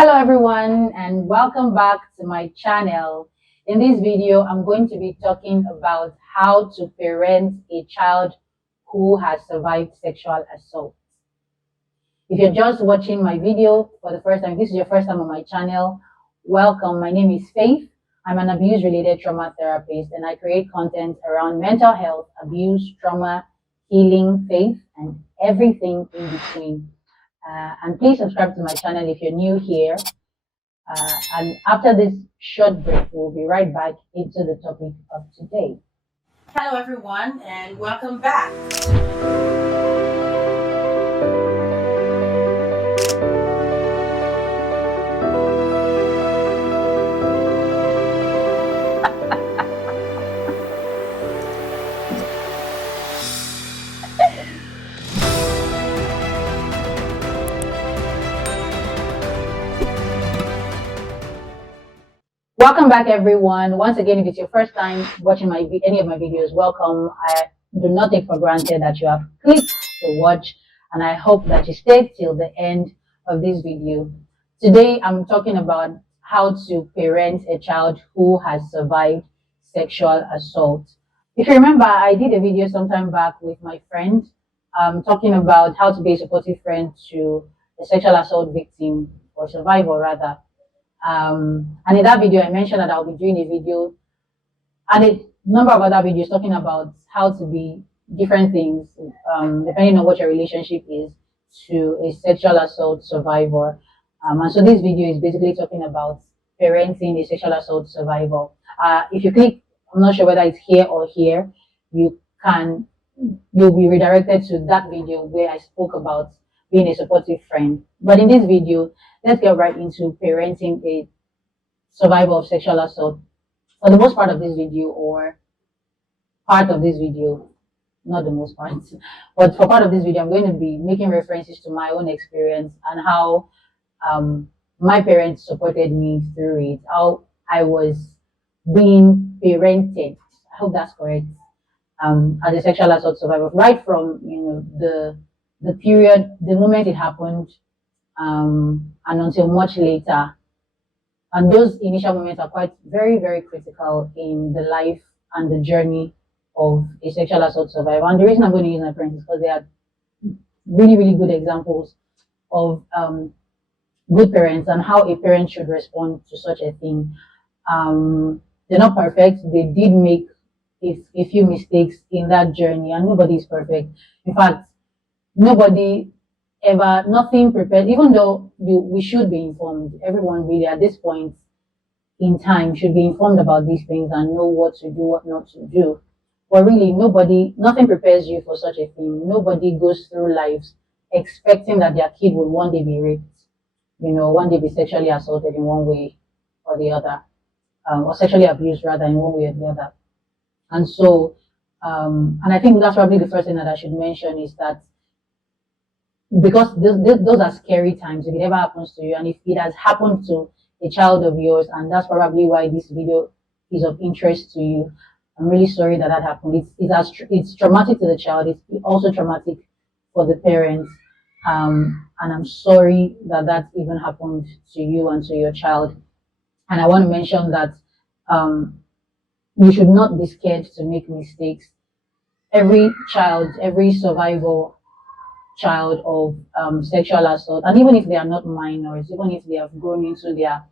Hello everyone and welcome back to my channel. In this video, I'm going to be talking about how to parent a child who has survived sexual assault. If you're just watching my video for the first time, this is your first time on my channel, welcome. My name is Faith. I'm an abuse-related trauma therapist and I create content around mental health, abuse, trauma, healing, faith, and everything in between. And please subscribe to my channel if you're new here. And after this short break, we'll be right back into the topic of today. Hello, everyone, and welcome back. Welcome back, everyone. Once again, if it's your first time watching any of my videos, welcome. I do not take for granted that you have clicked to watch, and I hope that you stay till the end of this video. Today, I'm talking about how to parent a child who has survived sexual assault. If you remember, I did a video sometime back with my friend talking about how to be a supportive friend to a sexual assault victim or survivor, rather. And in that video, I mentioned that I'll be doing a video and a number of other videos talking about how to be different things, depending on what your relationship is to a sexual assault survivor. And so this video is basically talking about parenting a sexual assault survivor. If you click, I'm not sure whether it's here or here, you'll be redirected to that video where I spoke about being a supportive friend. But in this video, let's get right into parenting a survivor of sexual assault. For the most part of this video, or part of this video, not the most part, but for part of this video, I'm going to be making references to my own experience and how my parents supported me through it, how I was being parented. I hope that's correct. As a sexual assault survivor, right from the period, the moment it happened, and until much later. And those initial moments are quite very, very critical in the life and the journey of a sexual assault survivor. And the reason I'm going to use my parents is because they are really, really good examples of good parents and how a parent should respond to such a thing. They're not perfect. They did make a few mistakes in that journey, and nobody is perfect. In fact, nothing prepared, even though we should be informed. Everyone really at this point in time should be informed about these things and know what to do, what not to do. But really, nothing prepares you for such a thing. Nobody goes through life expecting that their kid will one day be raped, one day be sexually assaulted in one way or the other, or sexually abused rather in one way or the other. And so, and I think that's probably the first thing that I should mention is that because those are scary times if it ever happens to you, and if it has happened to a child of yours, and that's probably why this video is of interest to you. I'm really sorry that happened. It's traumatic to the child. It's also traumatic for the parents, and I'm sorry that even happened to you and to your child. And I want to mention that you should not be scared to make mistakes. Every child, every survivor child of sexual assault, and even if they are not minors, even if they have grown into their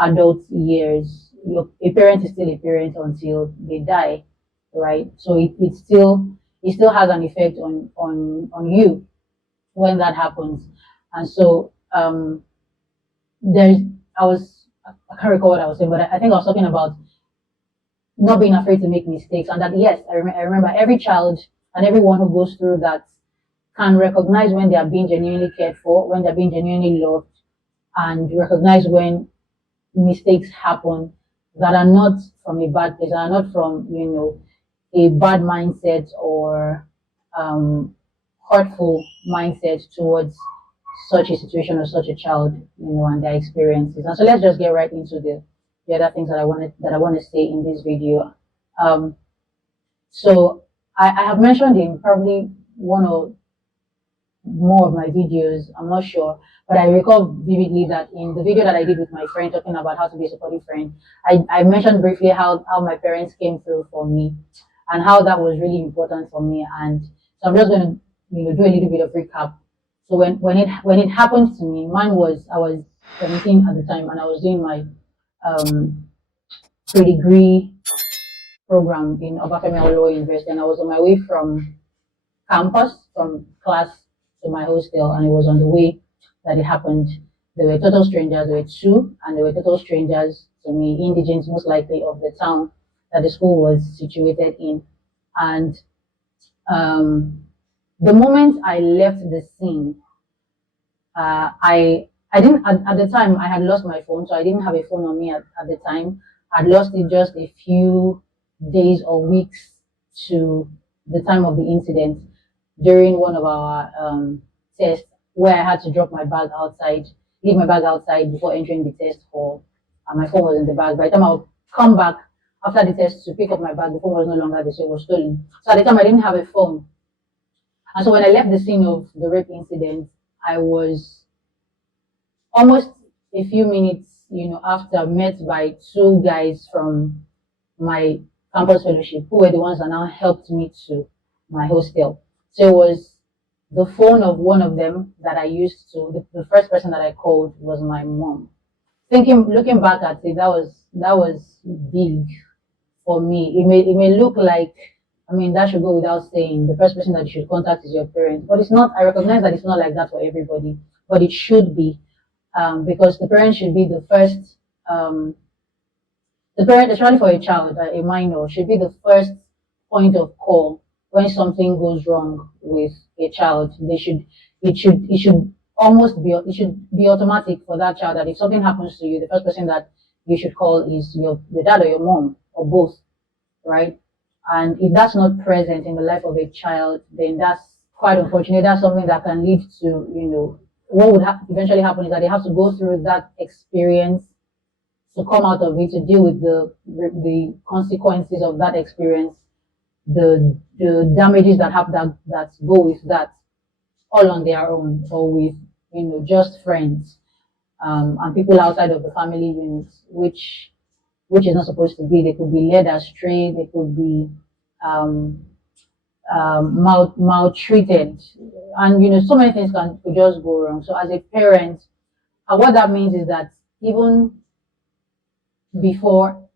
adult years, a parent is still a parent until they die, right? So it still has an effect on you when that happens. And so there's I can't recall what I was saying, but I think I was talking about not being afraid to make mistakes, and that yes, I remember every child and everyone who goes through that can recognize when they are being genuinely cared for, when they're being genuinely loved, and recognize when mistakes happen that are not from a bad place, that are not from a bad mindset or hurtful mindset towards such a situation or such a child, and their experiences. And so let's just get right into the other things that I want to say in this video. So I have mentioned in probably one or more of my videos. I'm not sure, but I recall vividly that in the video that I did with my friend talking about how to be a supportive friend, I mentioned briefly how my parents came through for me and how that was really important for me. And so I'm just going to do a little bit of recap. So when it happened to me, mine was I was 17 at the time, and I was doing my um, pre-degree program in Obafemi Awolowo University, and I was on my way from campus, from class to my hostel, and it was on the way that it happened. They were total strangers. There were two, and they were total strangers to me, indigents most likely of the town that the school was situated in. And um, the moment I left the scene, I didn't at the time I had lost my phone, so I didn't have a phone on me at the time. I'd lost it just a few days or weeks to the time of the incident during one of our tests where I had to drop my bag outside, leave my bag outside before entering the test hall. And my phone was in the bag. By the time I would come back after the test to pick up my bag, the phone was no longer there, so it was stolen. So at the time I didn't have a phone. And so when I left the scene of the rape incident, I was almost a few minutes, after met by two guys from my campus fellowship who were the ones that now helped me to my hostel. So it was the phone of one of them that I used to, the first person that I called was my mom. Looking back at it, that was big for me. It may look like, I mean, that should go without saying. The first person that you should contact is your parents, but it's not. I recognize that it's not like that for everybody, but it should be, because the parent should be the first. The parent, especially for a child, a minor, should be the first point of call when something goes wrong with a child. It should almost be, it should be automatic for that child that if something happens to you, the first person that you should call is your dad or your mom or both, right? And if that's not present in the life of a child, then that's quite unfortunate. That's something that can lead to, what would eventually happen is that they have to go through that experience to come out of it, to deal with the consequences of that experience, the damages that go with that, all on their own, or with just friends, and people outside of the family units, which is not supposed to be. They could be led astray. They could be um, maltreated, and so many things could just go wrong. So as a parent, what that means is that even before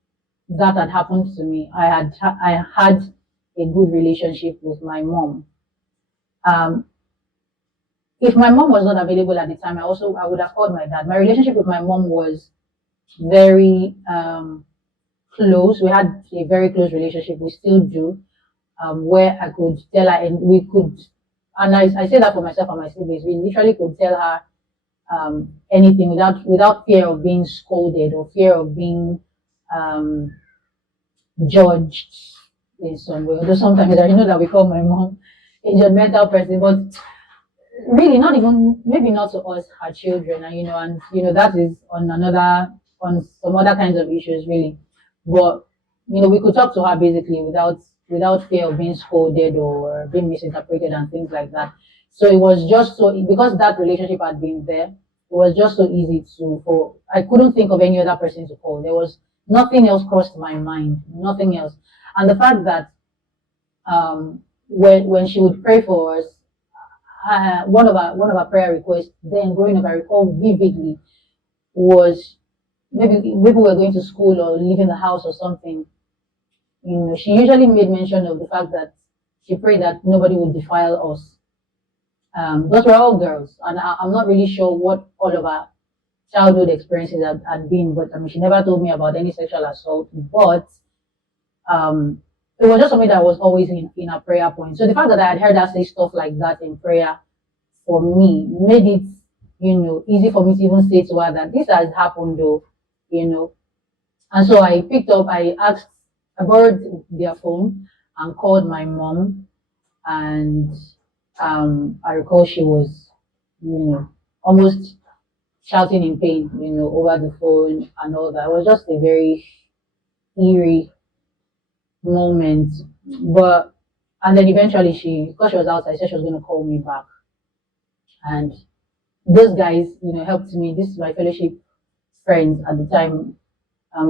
that had happened to me, I had a good relationship with my mom. Um, if my mom was not available at the time, I would have called my dad. My relationship with my mom was very close. We had a very close relationship. We still do. Where I could tell her, and we could, and I say that for myself and my siblings. We literally could tell her anything without fear of being scolded or fear of being um, judged in some way. Although sometimes I know that we call my mom a judgmental person, but really not even, maybe not to us, her children, and that is on some other kinds of issues really. But we could talk to her basically without fear of being scolded or being misinterpreted and things like that. So it was just so, because that relationship had been there, it was just so easy for I couldn't think of any other person to call. There was nothing else crossed my mind, nothing else. And the fact that when she would pray for us, one of our prayer requests then growing up, I recall vividly, was maybe we were going to school or leaving the house or something. She usually made mention of the fact that she prayed that nobody would defile us. Those were all girls, and I'm not really sure what all of our childhood experiences had been, but I mean, she never told me about any sexual assault, but um, it was just something that was always in our prayer point. So the fact that I had heard her say stuff like that in prayer for me made it, easy for me to even say to her that this has happened though, you know. And so I borrowed their phone and called my mom, and I recall she was, almost shouting in pain, over the phone and all that. It was just a very eerie moment. But and then eventually because she was outside, said she was gonna call me back. And those guys, helped me. This is my fellowship friends at the time,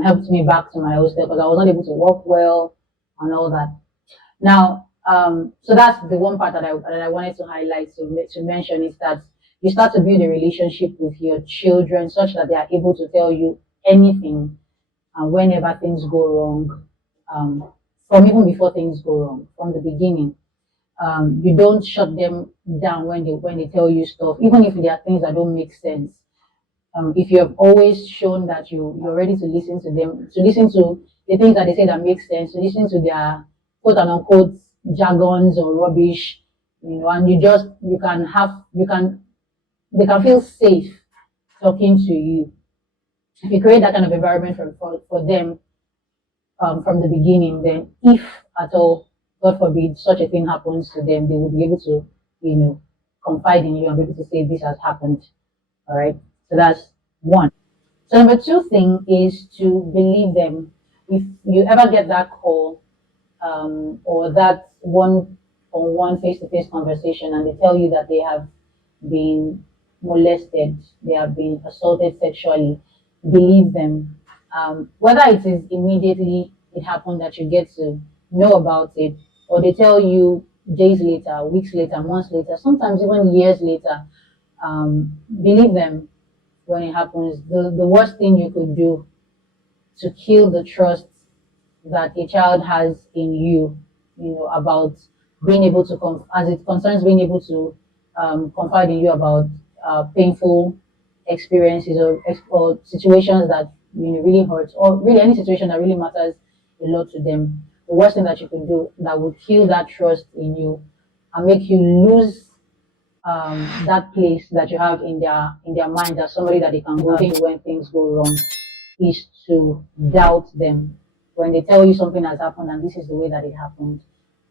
helped me back to my hostel because I was not able to walk well and all that. Now, so that's the one part that I wanted to highlight to mention is that you start to build a relationship with your children such that they are able to tell you anything and whenever things go wrong, from even before things go wrong, from the beginning. You don't shut them down when they tell you stuff, even if there are things that don't make sense. If you have always shown that you're ready to listen to them, to listen to the things that they say that make sense, to listen to their quote and unquote jargons or rubbish, and they can feel safe talking to you. If you create that kind of environment for them, from the beginning, then if at all, God forbid, such a thing happens to them, they will be able to, confide in you and be able to say this has happened. All right. So that's one. So number two thing is to believe them. If you ever get that call, or that one-on-one face-to-face conversation, and they tell you that they have been molested, they have been assaulted sexually, believe them. Whether it is immediately it happened that you get to know about it, or they tell you days later, weeks later, months later, sometimes even years later, believe them when it happens. The worst thing you could do to kill the trust that a child has in you, about being able to, as it concerns being able to confide in you about painful experiences or situations that really hurt, or really any situation that really matters a lot to them. The worst thing that you could do that would kill that trust in you and make you lose that place that you have in their mind as somebody that they can go to when things go wrong is to doubt them. When they tell you something has happened and this is the way that it happened,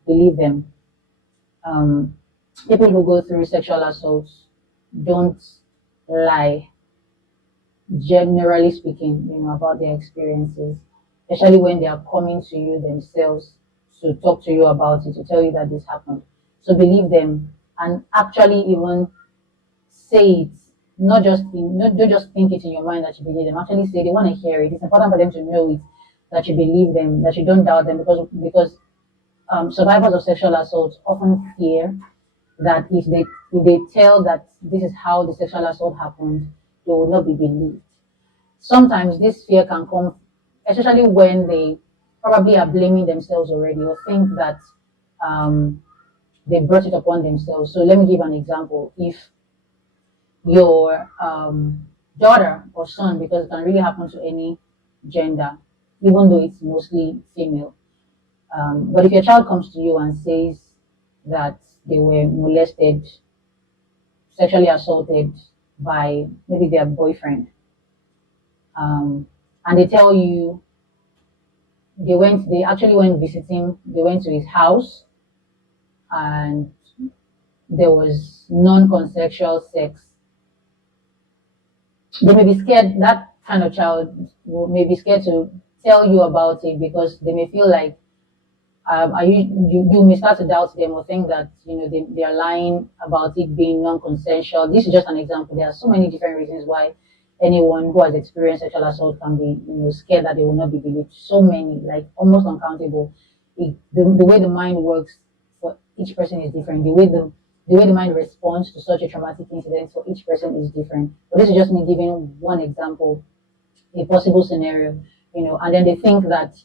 believe them. Um, People who go through sexual assaults don't lie, generally speaking, about their experiences, especially when they are coming to you themselves to talk to you about it, to tell you that this happened. So believe them and actually even say it, don't just think it in your mind that you believe them. Actually say they want to hear it. It's important for them to know it, that you believe them, that you don't doubt them, because survivors of sexual assault often fear that if they tell that this is how the sexual assault happened, they will not be believed. Sometimes this fear can come, especially when they probably are blaming themselves already or think that um, they brought it upon themselves. So let me give an example. If your daughter or son, because it can really happen to any gender, even though it's mostly female. But if your child comes to you and says that they were molested, sexually assaulted by maybe their boyfriend, and they tell you they actually went visiting, they went to his house, and there was non-consensual sex, they may be scared. That kind of child may be scared to tell you about it because they may feel like are you may start to doubt them or think that they are lying about it being non-consensual. This is just an example. There are so many different reasons why anyone who has experienced sexual assault can be scared that they will not be believed. So many, like almost uncountable. The way the mind works for each person is different. The way the mind responds to such a traumatic incident for each person is different. But this is just me giving one example, a possible scenario, and then they think that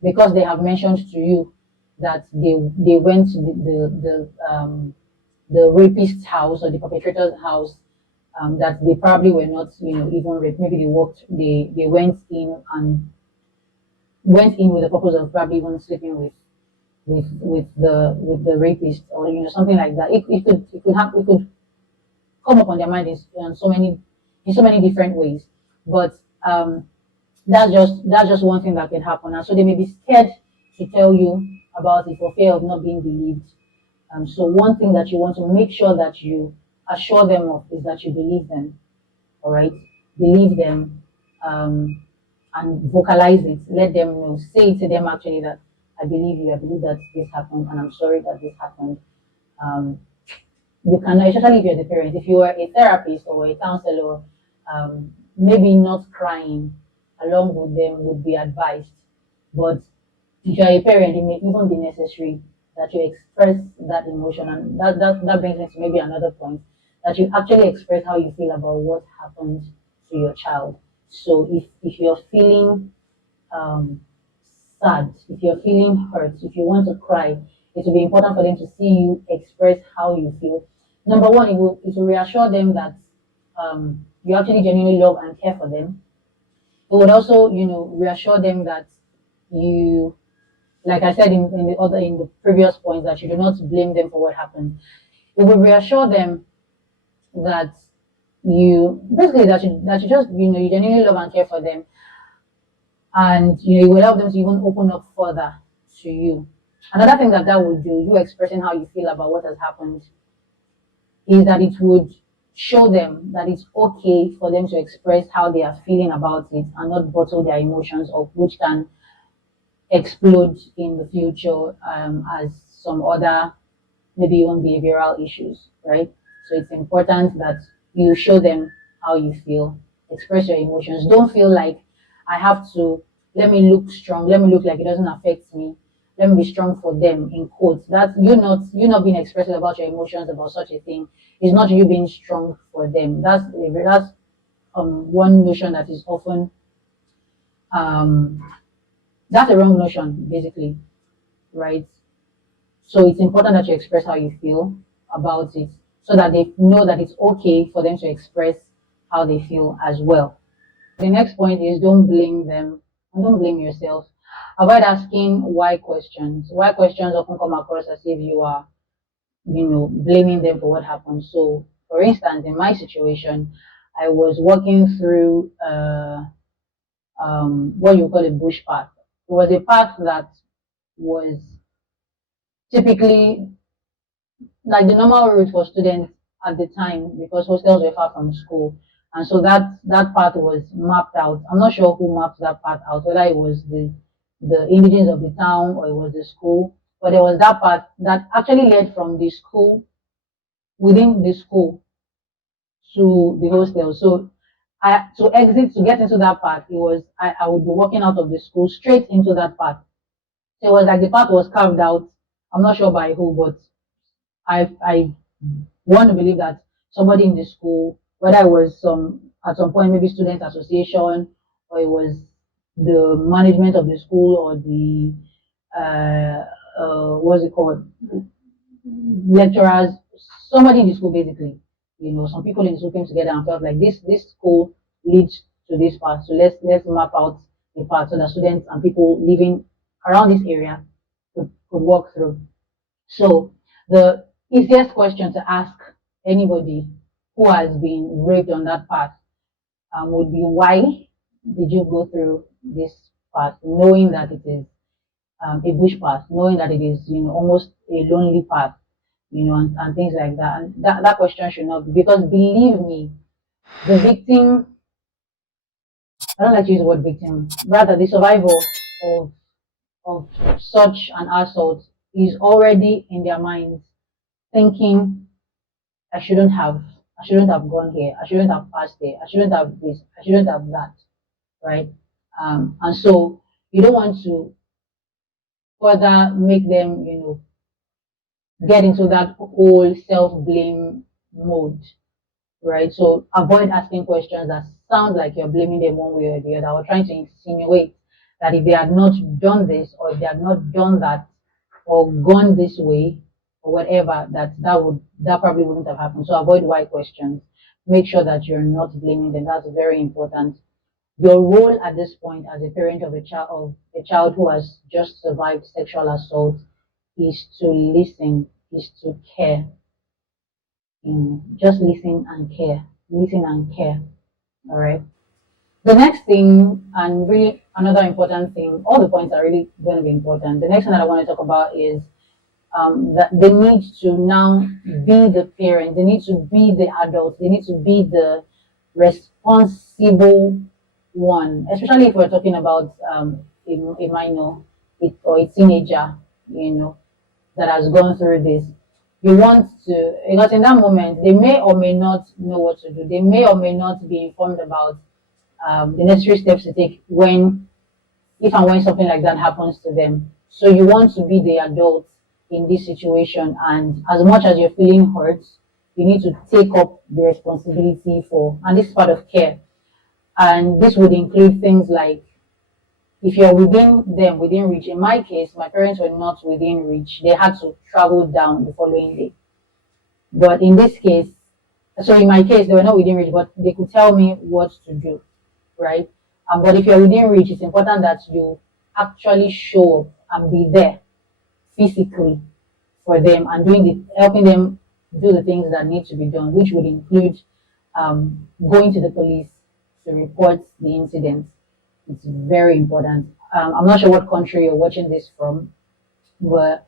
because they have mentioned to you that they went to the rapist's house or the perpetrator's house, that they probably were not, even raped. Maybe they went in with the purpose of probably even sleeping with the rapist, or something like that. It could come up on their mind in so many different ways. But that's just one thing that can happen. And so they may be scared to tell you about it for fear of not being believed. So one thing that you want to make sure that you assure them of is that you believe them. All right, believe them, and vocalize it. Let them know. Say it to them actually that I believe you. I believe that this happened, and I'm sorry that this happened. Um, you can, especially if you're the parent, if you are a therapist or a counselor, maybe not crying along with them would be advised. But if you're a parent, it may even be necessary that you express that emotion. And that brings me to maybe another point, that you actually express how you feel about what happened to your child. So if you're feeling um, sad, if you're feeling hurt, if you want to cry, it will be important for them to see you express how you feel. Number one, it will reassure them that you actually genuinely love and care for them. It would also, reassure them that you, like I said in the previous points, that you do not blame them for what happened. It will reassure them that you basically that you just you genuinely love and care for them, and it will help them to even open up further to you. Another thing that would do, you expressing how you feel about what has happened, is that it would show them that it's okay for them to express how they are feeling about it and not bottle their emotions up, which can explode in the future as some other maybe even behavioral issues, right? So it's important that you show them how you feel, express your emotions. Don't feel like I have to, let me look strong, let me look like it doesn't affect me, let me be strong for them in quotes. That's you not being expressive about your emotions about such a thing. It's not you being strong for them. That's one notion that is often um that's a wrong notion basically, right? So it's important that you express how you feel about it so that they know that it's okay for them to express how they feel as well. The next point is don't blame them and don't blame yourself. Avoid asking why questions. Why questions often come across as if you are, blaming them for what happened. So, for instance, in my situation, I was walking through what you call a bush path. It was a path that was typically like the normal route for students at the time because hostels were far from school. And so that path was mapped out. I'm not sure who mapped that path out, whether it was the indigents of the town or it was the school. But there was that path that actually led from the school, within the school, to the hostel. So to get into that path, I would be walking out of the school straight into that path. So it was like the path was carved out. I'm not sure by who, but I want to believe that somebody in the school, whether it was at some point maybe student association or it was the management of the school or the uh, what's it called, lecturers, somebody in the school basically, some people in the school came together and felt like this school leads to this path, so let's map out the path so that students and people living around this area could walk through. So the easiest question to ask anybody who has been raped on that path would be, why did you go through this path, knowing that it is a bush path, knowing that it is almost a lonely path, and things like that. And that question should not be, because believe me, the victim, I don't like to use the word victim, rather the survivor of of such an assault is already in their minds thinking, I shouldn't have, I shouldn't have gone here, I shouldn't have passed there, I shouldn't have this, I shouldn't have that, right? And so you don't want to further make them, get into that whole self-blame mode, right? So avoid asking questions that sound like you're blaming them one way or the other, or trying to insinuate that if they had not done this, or if they had not done that, or gone this way, or whatever, that probably wouldn't have happened. So avoid why questions. Make sure that you're not blaming them. That's very important. Your role at this point as a parent of a child who has just survived sexual assault is to listen, is to care. Just listen and care. Listen and care. All right. The next thing, and really another important thing, all the points are really going to be important. The next thing that I want to talk about is that they need to now be the parent, they need to be the adult, they need to be the responsible one, especially if we're talking about a minor or a teenager, that has gone through this. You want to, because in that moment, they may or may not know what to do. They may or may not be informed about the necessary steps to take if and when something like that happens to them. So you want to be the adult in this situation, and as much as you're feeling hurt, you need to take up the responsibility for, and this is part of care. And this would include things like if you're within reach. In my case, my parents were not within reach. They had to travel down the following day. But in this case, so in my case, they were not within reach, but they could tell me what to do, right? But if you're within reach, it's important that you actually show up and be there physically for them and helping them do the things that need to be done, which would include going to the police to report the incident. It's very important. I'm not sure what country you're watching this from, but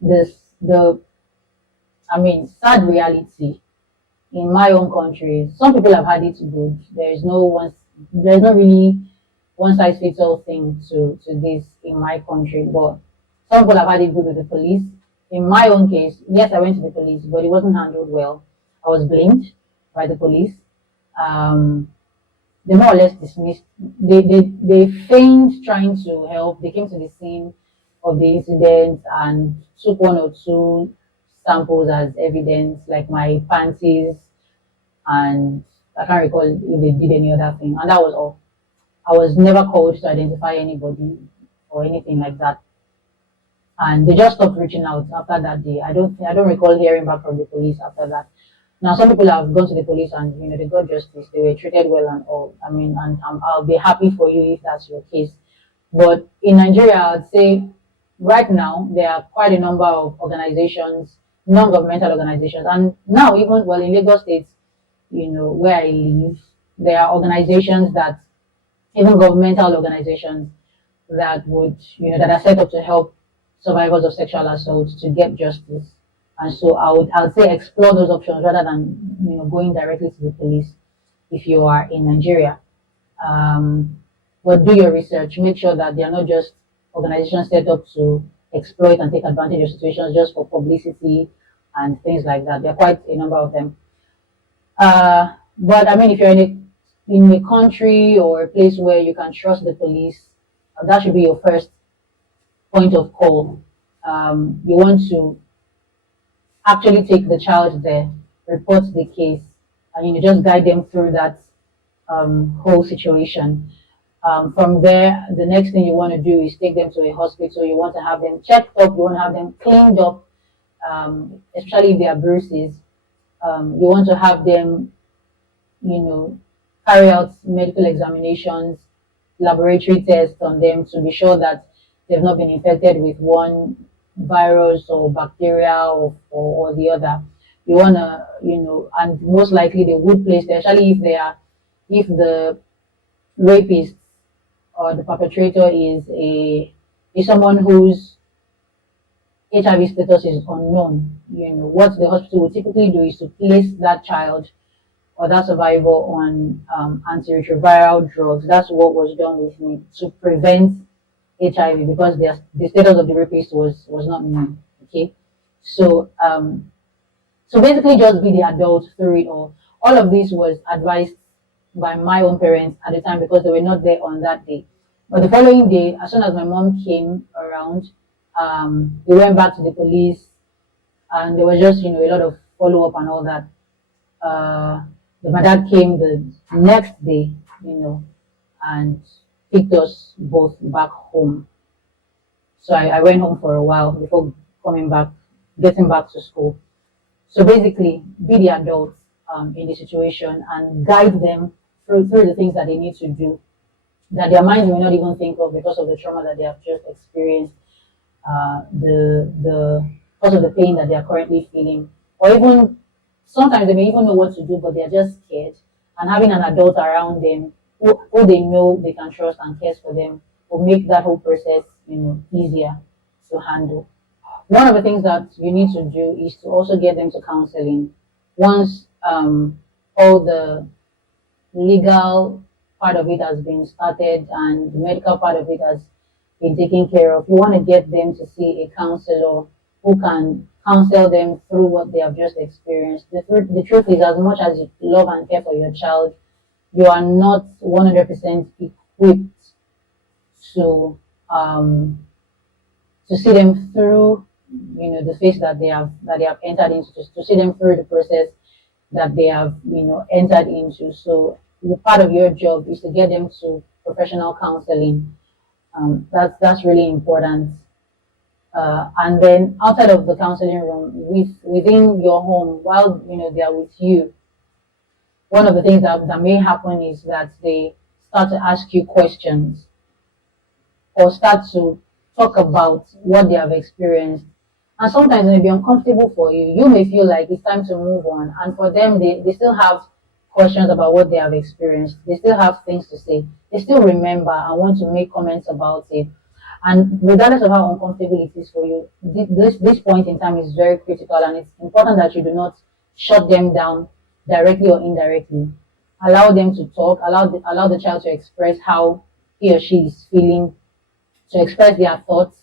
this the I mean sad reality in my own country. Some people have had it good. There's not really one size fits all thing to this in my country, but some people have had it good with the police. In my own case, yes, I went to the police, but it wasn't handled well. I was blamed by the police. Um, they more or less dismissed. They feigned trying to help. They came to the scene of the incident and took one or two samples as evidence, like my panties, and I can't recall if they did any other thing. And that was all. I was never called to identify anybody or anything like that. And they just stopped reaching out after that day. I don't recall hearing back from the police after that. Now some people have gone to the police and they got justice. They were treated well and all. I mean, and I'll be happy for you if that's your case. But in Nigeria, I'd say right now there are quite a number of organizations, non-governmental organizations, and now even in Lagos State, where I live, there are organizations that even governmental organizations that are set up to help survivors of sexual assault to get justice. And so I would say explore those options rather than going directly to the police if you are in Nigeria. Um, but do your research. Make sure that they are not just organizations set up to exploit and take advantage of situations just for publicity and things like that. There are quite a number of them. But I mean, if you're in a country or a place where you can trust the police, that should be your first point of call. You want to actually take the child there, report the case, and just guide them through that whole situation. From there, the next thing you want to do is take them to a hospital. You want to have them checked up. You want to have them cleaned up, especially if they are bruises. You want to have them, carry out medical examinations, laboratory tests on them to be sure that they've not been infected with one virus or bacteria or the other. You want to, and most likely they would place, especially if the rapist or the perpetrator is someone whose HIV status is unknown. What the hospital would typically do is to place that child or that survivor on antiretroviral drugs. That's what was done with me to prevent HIV because the status of the rapist was not known. Okay, so so basically just be the adult through it all. All of this was advised by my own parents at the time because they were not there on that day. But the following day, as soon as my mom came around, we went back to the police, and there was just a lot of follow up and all that. My dad came the next day, and picked us both back home. So I went home for a while before getting back to school. So basically, be the adults in the situation and guide them through the things that they need to do that their minds may not even think of because of the trauma that they have just experienced, the cause of the pain that they are currently feeling, or even sometimes they may even know what to do, but they are just scared. And having an adult around them who they know they can trust and cares for them will make that whole process, easier to handle. One of the things that you need to do is to also get them to counseling. Once all the legal part of it has been started and the medical part of it has been taken care of, you want to get them to see a counselor who can counsel them through what they have just experienced. The truth is, as much as you love and care for your child, you are not 100% equipped to um, to see them through, the phase that they have entered into, to see them through the process that they have, entered into. So part of your job is to get them to professional counseling. That's really important. And then outside of the counseling room, within your home, while they are with you, one of the things that may happen is that they start to ask you questions or start to talk about what they have experienced. And sometimes it may be uncomfortable for you. You may feel like it's time to move on. And for them, they still have questions about what they have experienced. They still have things to say. They still remember and want to make comments about it. And regardless of how uncomfortable it is for you, this point in time is very critical, and it's important that you do not shut them down directly or indirectly. Allow them to talk, allow the child to express how he or she is feeling, to express their thoughts,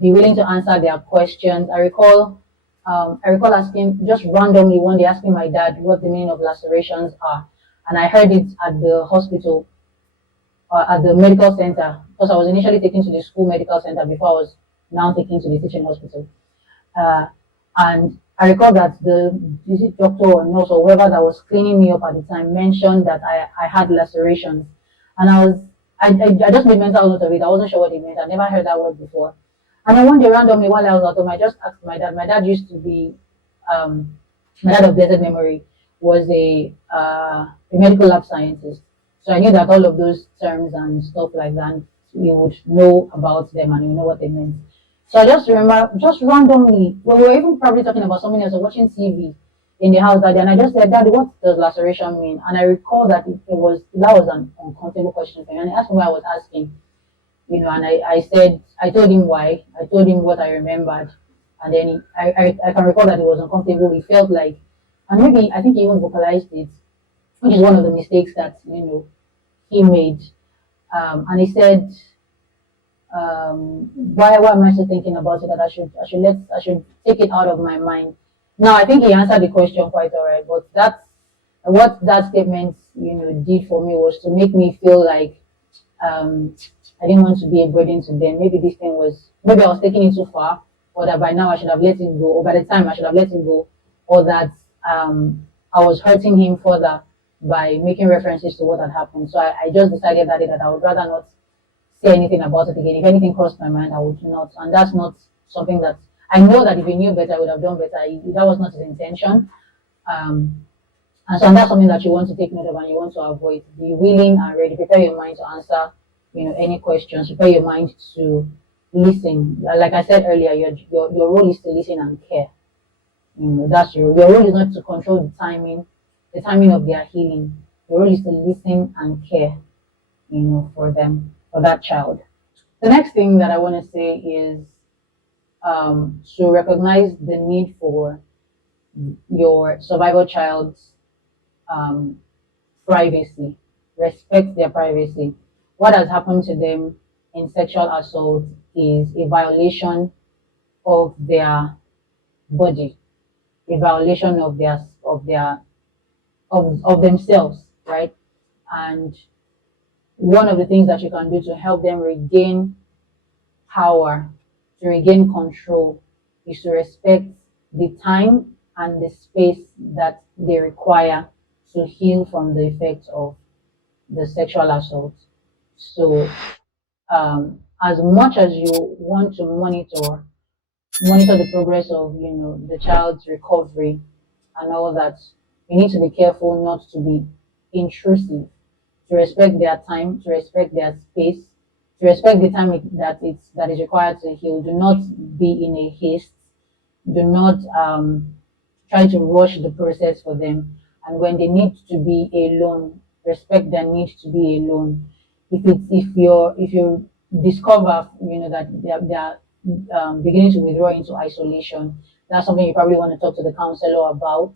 be willing to answer their questions. I recall asking just randomly one day, asking my dad what the meaning of lacerations are, and I heard it at the hospital, at the medical center, because I was initially taken to the school medical center before I was now taken to the teaching hospital. Uh, and I recall that the visit doctor or nurse or whoever that was cleaning me up at the time mentioned that I had lacerations. And I just made mental note of it. I wasn't sure what it meant. I never heard that word before. And then one day randomly while I was at home, I just asked my dad. My dad used to be, um, my dad of blessed memory was a medical lab scientist. So I knew that all of those terms and stuff like that, we would know about them and we know what they meant. So I just remember, just randomly, when we were even probably talking about something else or watching TV in the house that day, and I just said, Daddy, what does laceration mean? And I recall that that was an uncomfortable question for me. And he asked me why I was asking, and I told him why, I told him what I remembered. And then I can recall that it was uncomfortable. He felt like, and maybe I think he even vocalized it, which is one of the mistakes that, he made. And he said, why am I still thinking about it? That I should take it out of my mind. Now I think he answered the question quite alright, but that's what that statement did for me was to make me feel like I didn't want to be a burden to them. Maybe I was taking it too far, or that by now I should have let it go, or by the time I should have let it go, or that I was hurting him further by making references to what had happened. So I just decided that day that I would rather not say anything about it again. If anything crossed my mind, I would not. And that's not something that I know that if he knew better, I would have done better. That was not his intention. Um, and that's something that you want to take note of and you want to avoid. Be willing and ready. Prepare your mind to answer, any questions. Prepare your mind to listen. Like I said earlier, your role is to listen and care. That's your role is not to control the timing of their healing. Your role is to listen and care, for them, for that child. The next thing that I want to say is to recognize the need for your survivor child's um, privacy, respect their privacy. What has happened to them in sexual assault is a violation of their body, a violation of themselves, right? And one of the things that you can do to help them regain power, to regain control, is to respect the time and the space that they require to heal from the effects of the sexual assault. So, as much as you want to monitor the progress of the child's recovery and all that, you need to be careful not to be intrusive, to respect their time, to respect their space, to respect the time that is required to heal. Do not be in a haste. Do not try to rush the process for them. And when they need to be alone, respect their need to be alone. If you discover that they are beginning to withdraw into isolation, that's something you probably want to talk to the counselor about,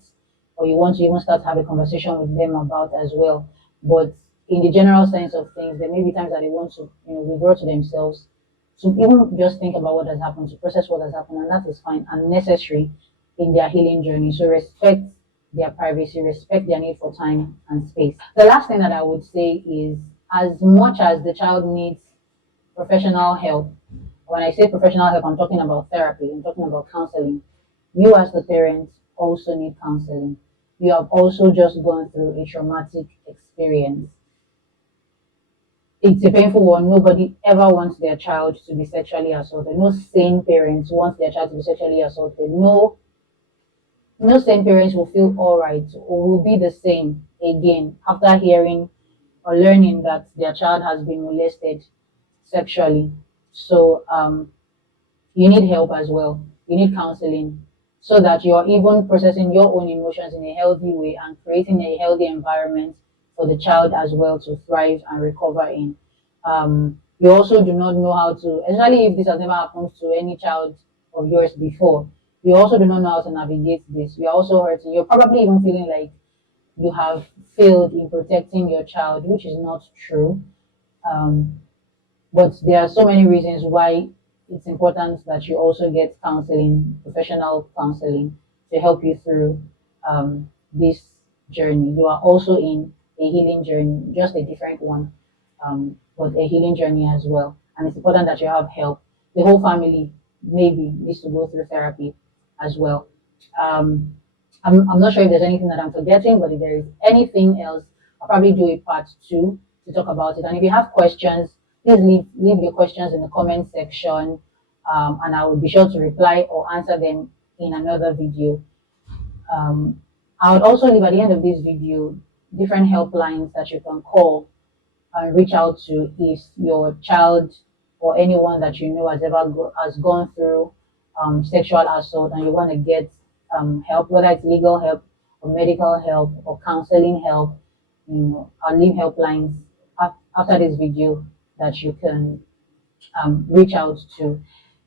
or you want to even start to have a conversation with them about as well. But in the general sense of things, there may be times that they want to withdraw to themselves, to even just think about what has happened, to process what has happened, and that is fine and necessary in their healing journey. So respect their privacy, respect their need for time and space. The last thing that I would say is, as much as the child needs professional help, when I say professional help, I'm talking about therapy, I'm talking about counseling. You as the parent also need counseling. You have also just gone through a traumatic experience. It's a painful one. Nobody ever wants their child to be sexually assaulted. No sane parents want their child to be sexually assaulted. No sane parents will feel all right or will be the same again after hearing or learning that their child has been molested sexually. So you need help as well. You need counseling so that you're even processing your own emotions in a healthy way and creating a healthy environment for the child as well to thrive and recover in. You also do not know how to, especially if this has never happened to any child of yours before, you also do not know how to navigate this. You're also hurting. You're probably even feeling like you have failed in protecting your child, which is not true. Um, but there are so many reasons why it's important that you also get counseling, professional counseling, to help you through this journey. You are also in a healing journey, just a different one, but a healing journey as well. And it's important that you have help. The whole family maybe needs to go through therapy as well. Um, I'm not sure if there's anything that I'm forgetting, but if there is anything else, I'll probably do a part 2 to talk about it. And if you have questions, please leave your questions in the comment section, and I will be sure to reply or answer them in another video. Um, I would also leave at the end of this video different helplines that you can call and reach out to if your child or anyone that you know has gone through sexual assault and you want to get help, whether it's legal help or medical help or counseling help. I'll leave helplines after this video that you can reach out to.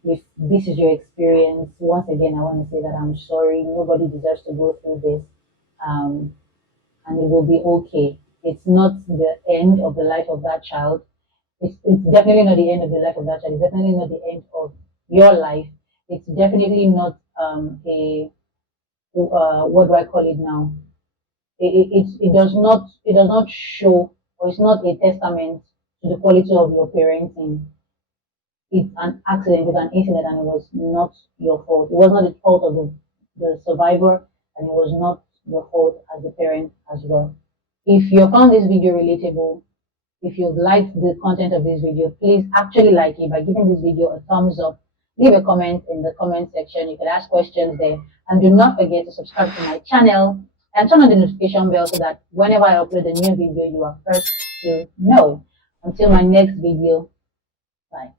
If this is your experience, once again, I want to say that I'm sorry. Nobody deserves to go through this, um, and it will be okay. It's not the end of the life of that child. It's definitely not the end of the life of that child. It's definitely not the end of your life. It's definitely not a what do I call it now? It does not show, or it's not a testament to the quality of your parenting. It's an accident, it's an incident, and it was not your fault. It was not the fault of the survivor, and it was not your fault as a parent as well. If you found this video relatable, if you've liked the content of this video, please actually like it by giving this video a thumbs up. Leave a comment in the comment section. You can ask questions there. And do not forget to subscribe to my channel and turn on the notification bell so that whenever I upload a new video, you are first to know. Until my next video, bye.